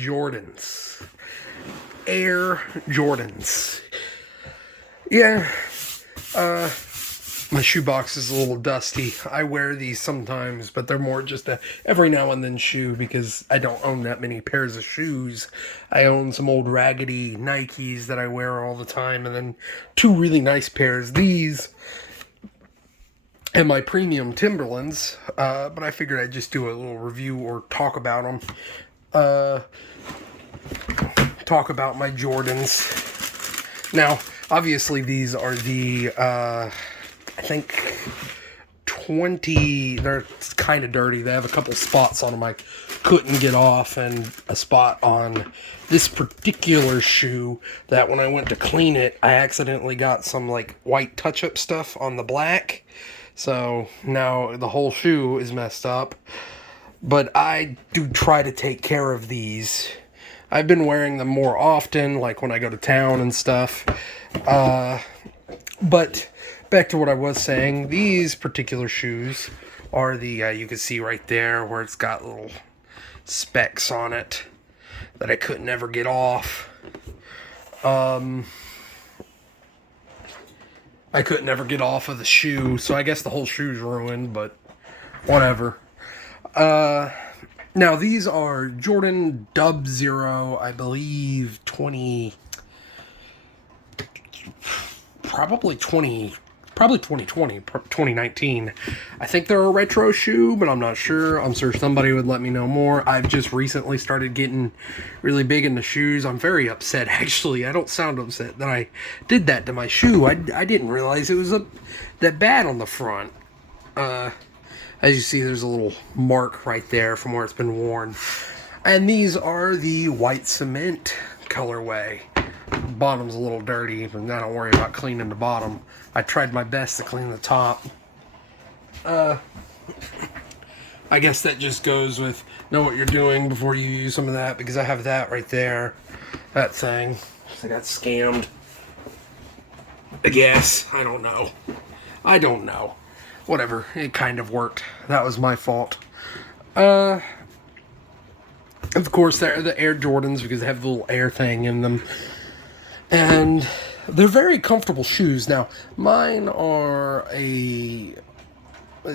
Jordans. Air Jordans. Yeah, my shoebox is a little dusty. I wear these sometimes, but they're more just a every now and then shoe because I don't own that many pairs of shoes. I own some old raggedy Nikes that I wear all the time, and then two really nice pairs. These and my premium Timberlands, but I figured I'd just do a little review or talk about them. Talk about my Jordans. Now, obviously, these are the, I think, 20, they're kind of dirty. They have a couple spots on them I couldn't get off, and a spot on this particular shoe that when I went to clean it, I accidentally got some, like, white touch-up stuff on the black. So now the whole shoe is messed up. But I do try to take care of these. I've been wearing them more often, like when I go to town and stuff. But back to what I was saying, these particular shoes are the, you can see right there where it's got little specks on it that I couldn't ever get off. I couldn't ever get off of the shoe, so I guess the whole shoe's ruined, but whatever. Now these are Jordan Dub Zero, I believe, 2020, 2019. I think they're a retro shoe, but I'm not sure. I'm sure somebody would let me know more. I've just recently started getting really big into shoes. I'm very upset, actually. I don't sound upset that I did that to my shoe. I didn't realize it was that bad on the front. As you see, there's a little mark right there from where it's been worn. And these are the white cement colorway. Bottom's a little dirty, but I don't worry about cleaning the bottom. I tried my best to clean the top. I guess that just goes with know what you're doing before you use some of that, because I have that right there. That thing. I got scammed. I guess. I don't know. Whatever. It kind of worked. That was my fault. Of course, they're the Air Jordans because they have the little air thing in them. And they're very comfortable shoes. Now, mine are a...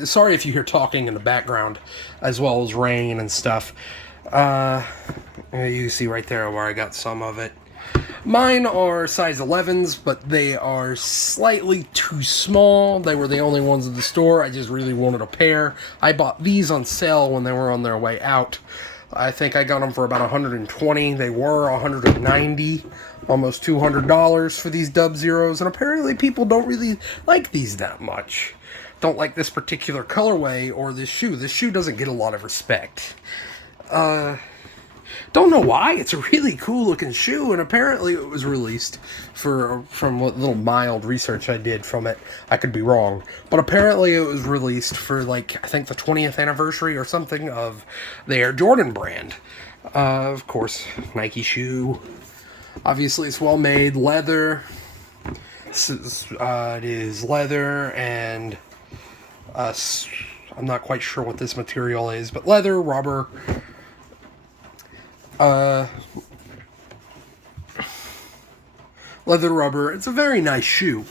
Sorry if you hear talking in the background, as well as rain and stuff. You can see right there where I got some of it. Mine are size 11s, but they are slightly too small. They were the only ones in the store. I just really wanted a pair. I bought these on sale when they were on their way out. I think I got them for about $120. They were $190, almost $200 for these Dub Zeros. And apparently people don't really like these that much. Don't like this particular colorway or this shoe. This shoe doesn't get a lot of respect. Don't know why. It's a really cool looking shoe, and apparently it was released from what little mild research I did from it. I could be wrong, but apparently it was released for, like, I think the 20th anniversary or something of the Air Jordan brand. Of course, Nike shoe. Obviously, it's well made, leather. It is leather and I'm not quite sure what this material is, but leather, rubber. Leather rubber. It's a very nice shoe.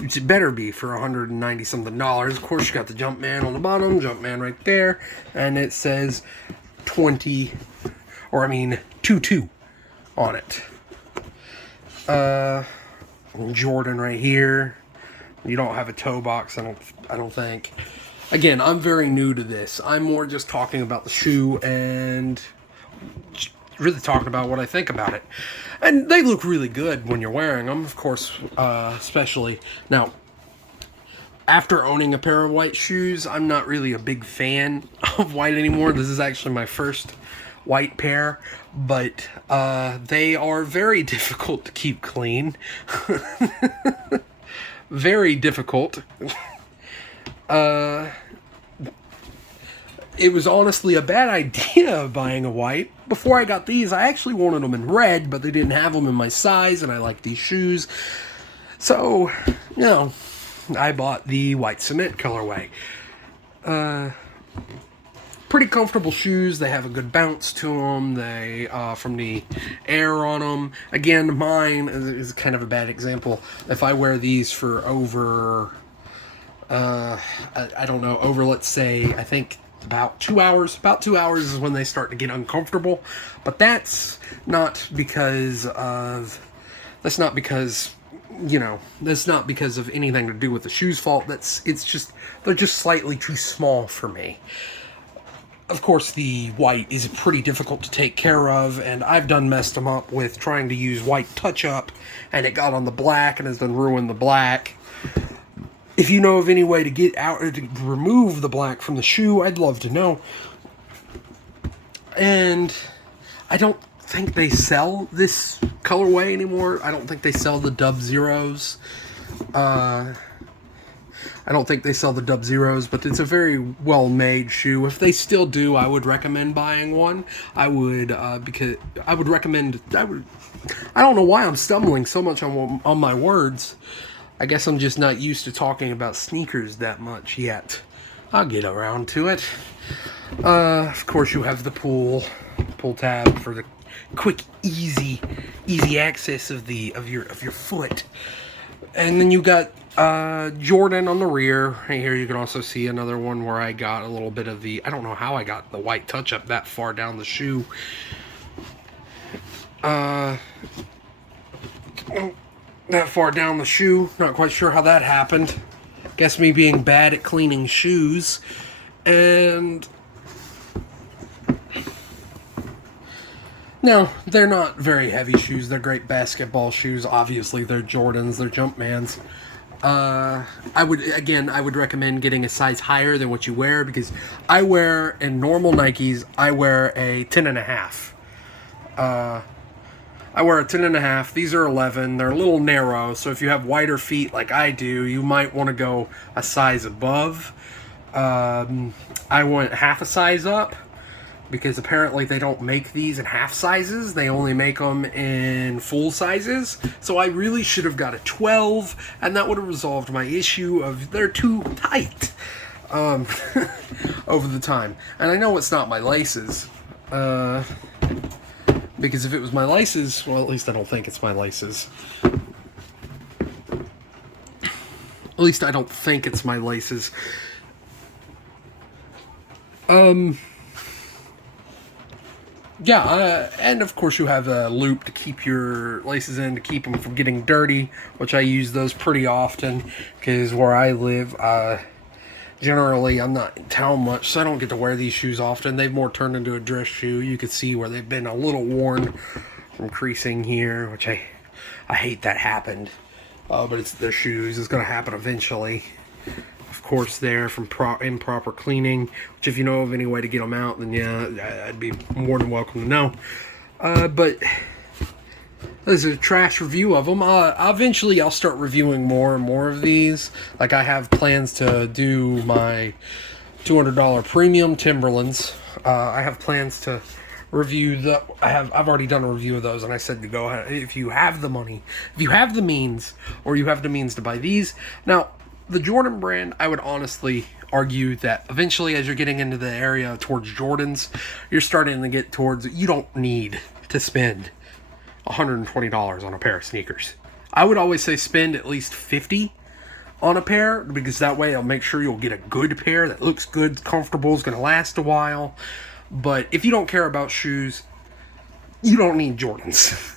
It better be for $190 something. Of course, you got the Jumpman on the bottom, Jumpman right there, and it says 22 on it. Jordan right here. You don't have a toe box, I don't think. Again, I'm very new to this. I'm more just talking about the shoe and really talking about what I think about it. And they look really good when you're wearing them, of course, especially. Now, after owning a pair of white shoes, I'm not really a big fan of white anymore. This is actually my first white pair, but they are very difficult to keep clean. Very difficult. It was honestly a bad idea buying a white. Before I got these, I actually wanted them in red, but they didn't have them in my size, and I like these shoes. So, I bought the white cement colorway. pretty comfortable shoes. They have a good bounce to them. They from the air on them. Again, mine is kind of a bad example. If I wear these for over, I don't know, over, let's say, I think about 2 hours. About 2 hours is when they start to get uncomfortable. But that's not because of, that's not because, you know, that's not because of anything to do with the shoe's fault. It's just, they're just slightly too small for me. Of course, the white is pretty difficult to take care of, and I've done messed them up with trying to use white touch-up, and it got on the black and has done ruined the black. If you know of any way to get out or to remove the black from the shoe, I'd love to know. And I don't think they sell this colorway anymore. I don't think they sell the Dub Zeros. I don't think they sell the Dub Zeros, but it's a very well-made shoe. If they still do, I would recommend buying one. I would, because I would recommend, I don't know why I'm stumbling so much on my words. I guess I'm just not used to talking about sneakers that much yet. I'll get around to it. Of course, you have the pull tab for the quick, easy access of your foot. And then you got Jordan on the rear. Right here you can also see another one where I got a little bit of the, I don't know how I got the white touch-up that far down the shoe. That far down the shoe. Not quite sure how that happened. Guess me being bad at cleaning shoes. And no, they're not very heavy shoes. They're great basketball shoes. Obviously, they're Jordans. They're Jumpmans. I would recommend getting a size higher than what you wear, because I wear, in normal Nikes, I wear a 10.5. I wear a 10.5. These are 11. They're a little narrow, so if you have wider feet like I do, you might want to go a size above. I went half a size up, because apparently they don't make these in half sizes. They only make them in full sizes. So I really should have got a 12, and that would have resolved my issue of they're too tight over the time. And I know it's not my laces, because if it was my laces, well, at least I don't think it's my laces. At least I don't think it's my laces. Yeah, and of course you have a loop to keep your laces in, to keep them from getting dirty, which I use those pretty often, because where I live, generally I'm not in town much, so I don't get to wear these shoes often. They've more turned into a dress shoe. You can see where they've been a little worn from creasing here, which I hate that happened. But it's their shoes. It's going to happen eventually. Of course, there from improper cleaning, which if you know of any way to get them out, then yeah, I'd be more than welcome to know. But this is a trash review of them. Eventually I'll start reviewing more and more of these. Like, I have plans to do my $200 premium Timberlands. I have plans to review I've already done a review of those, and I said to go ahead, if you have the money, if you have the means, or you have the means to buy these. Now, the Jordan brand, I would honestly argue that eventually, as you're getting into the area towards Jordans, you're starting to get towards, you don't need to spend $120 on a pair of sneakers. I would always say spend at least $50 on a pair, because that way I'll make sure you'll get a good pair that looks good, comfortable, is going to last a while. But if you don't care about shoes, you don't need Jordans.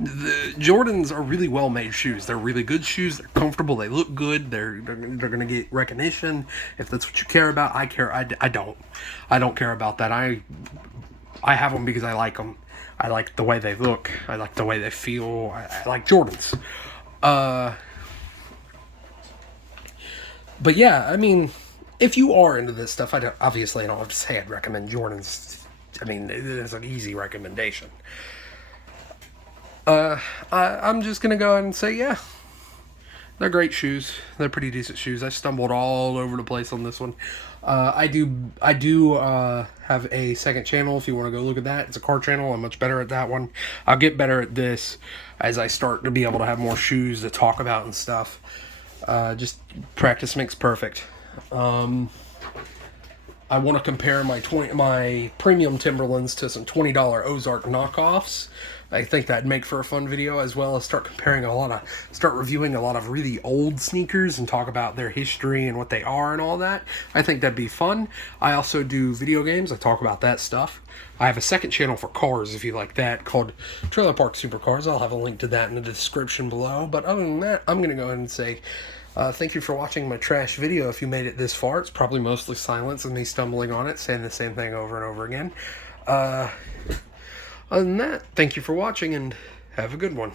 The Jordans are really well-made shoes. They're really good shoes. They're comfortable. They look good. They're going to get recognition. If that's what you care about, I care. I don't. I don't care about that. I have them because I like them. I like the way they look. I like the way they feel. I like Jordans. But yeah, I mean, if you are into this stuff, obviously I don't have to say I'd recommend Jordans. I mean, it's an easy recommendation. I'm just gonna go ahead and say, yeah, they're great shoes. They're pretty decent shoes. I stumbled all over the place on this one. I do have a second channel if you want to go look at that. It's a car channel. I'm much better at that one. I'll get better at this as I start to be able to have more shoes to talk about and stuff. Just practice makes perfect. I want to compare my premium Timberlands to some $20 Ozark knockoffs. I think that'd make for a fun video, as well as start reviewing a lot of really old sneakers and talk about their history and what they are and all that. I think that'd be fun. I also do video games. I talk about that stuff. I have a second channel for cars, if you like that, called Trailer Park Supercars. I'll have a link to that in the description below. But other than that, I'm going to go ahead and say thank you for watching my trash video. If you made it this far, it's probably mostly silence and me stumbling on it, saying the same thing over and over again. Other than that, thank you for watching and have a good one.